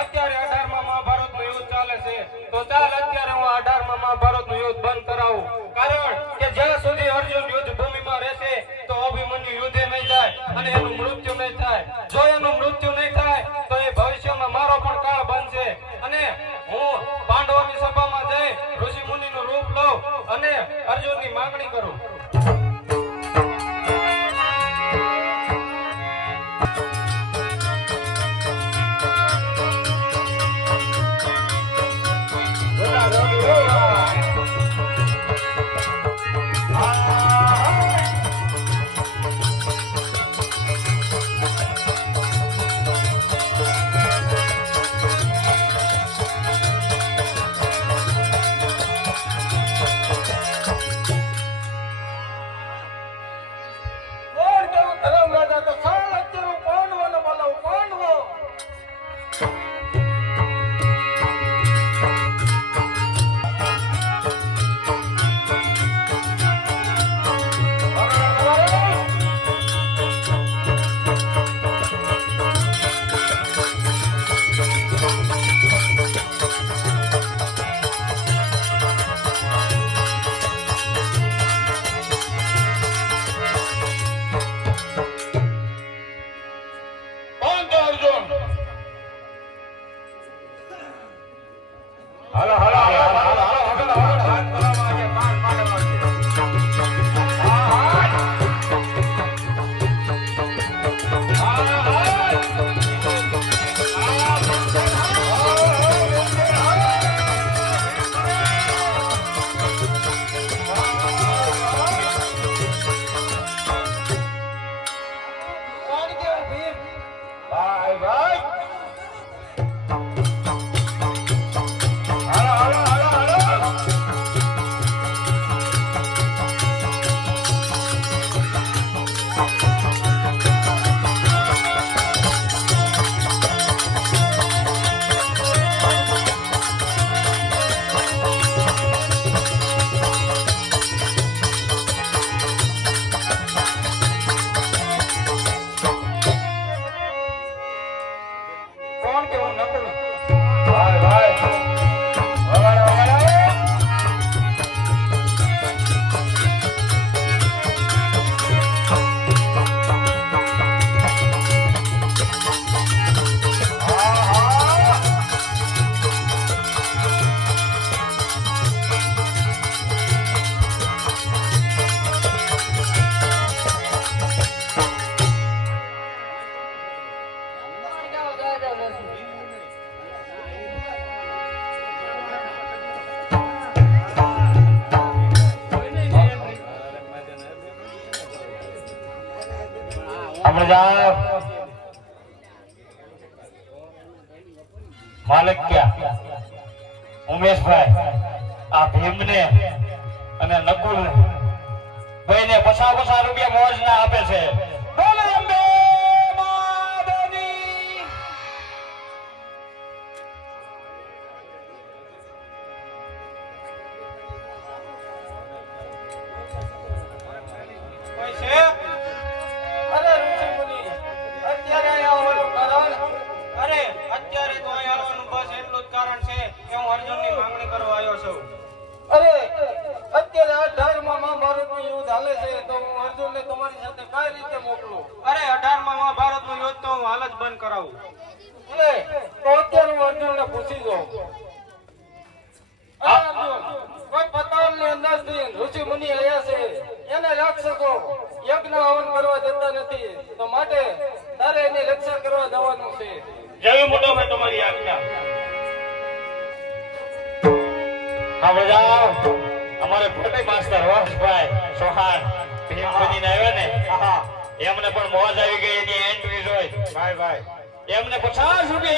અત્યારે 18માં મહાભારતનું યુદ્ધ ચાલે છે તો ચાલ અત્યારે હું 18માં મહાભારતનું યુદ્ધ બંધ કરાવું કારણ કે જ્યાં સુધી અર્જુન યુદ્ધ ભૂમિમાં રહેશે તો અભિમન્યુ યુદ્ધે નહીં જાય અને એનું મૃત્યુ નહીં થાય જો એનું મૃત્યુ નહીં થાય તો એ ભવિષ્યમાં મારો પણ કાળ બનશે અને હું પાંડવોની સભામાં જઈ ઋષિ મુનિનું રૂપ લઉં અને અર્જુનની માંગણી કરું માલક્યા ઉમેશભાઈ આ ભીમને અને નકુલ ભાઈને પછા રૂપિયા મોજ ના આપે છે બોલે અંબે માદની કોઈ છે અરે ઋષિ મુનિ અત્યારે અહીંયા આવવાનું કારણ અરે અત્યારે તો અહીં આવવાનું બસ એટલું જ કારણ છે કે હું અર્જુનની માંગણી કરવા આવ્યો છું અરે અત્યારે 18માં મહાભારતનું યુદ્ધ હાલે છે તો હું અર્જુનને તમારી સાથે કઈ રીતે મોકલું અરે 18માં મહાભારતનું યુદ્ધ તો હું હાલ જ બંધ કરાવું એટલે તો અત્યારે હું અર્જુનને પૂછી જાઉં અર્જુન કોઈ પતાવની અંદાજથી ઋષિ મુનિ આવ્યા છે એને રાક્ષસો યજ્ઞ હવન કરવા દેતા નથી તો માટે તારે એની રક્ષા કરવા જવાનું છે જેવી મોટો ભાઈ તમારી આજ્ઞા હા બધા અમારે ફોટે માસ્ટર હર્ષભાઈ સોહાન ભીમ બનીને આવ્યા ને એમને પણ મોજ આવી ગઈ એની એન્ટ્રી જોઈ ભાઈ એમને 50 રૂપિયા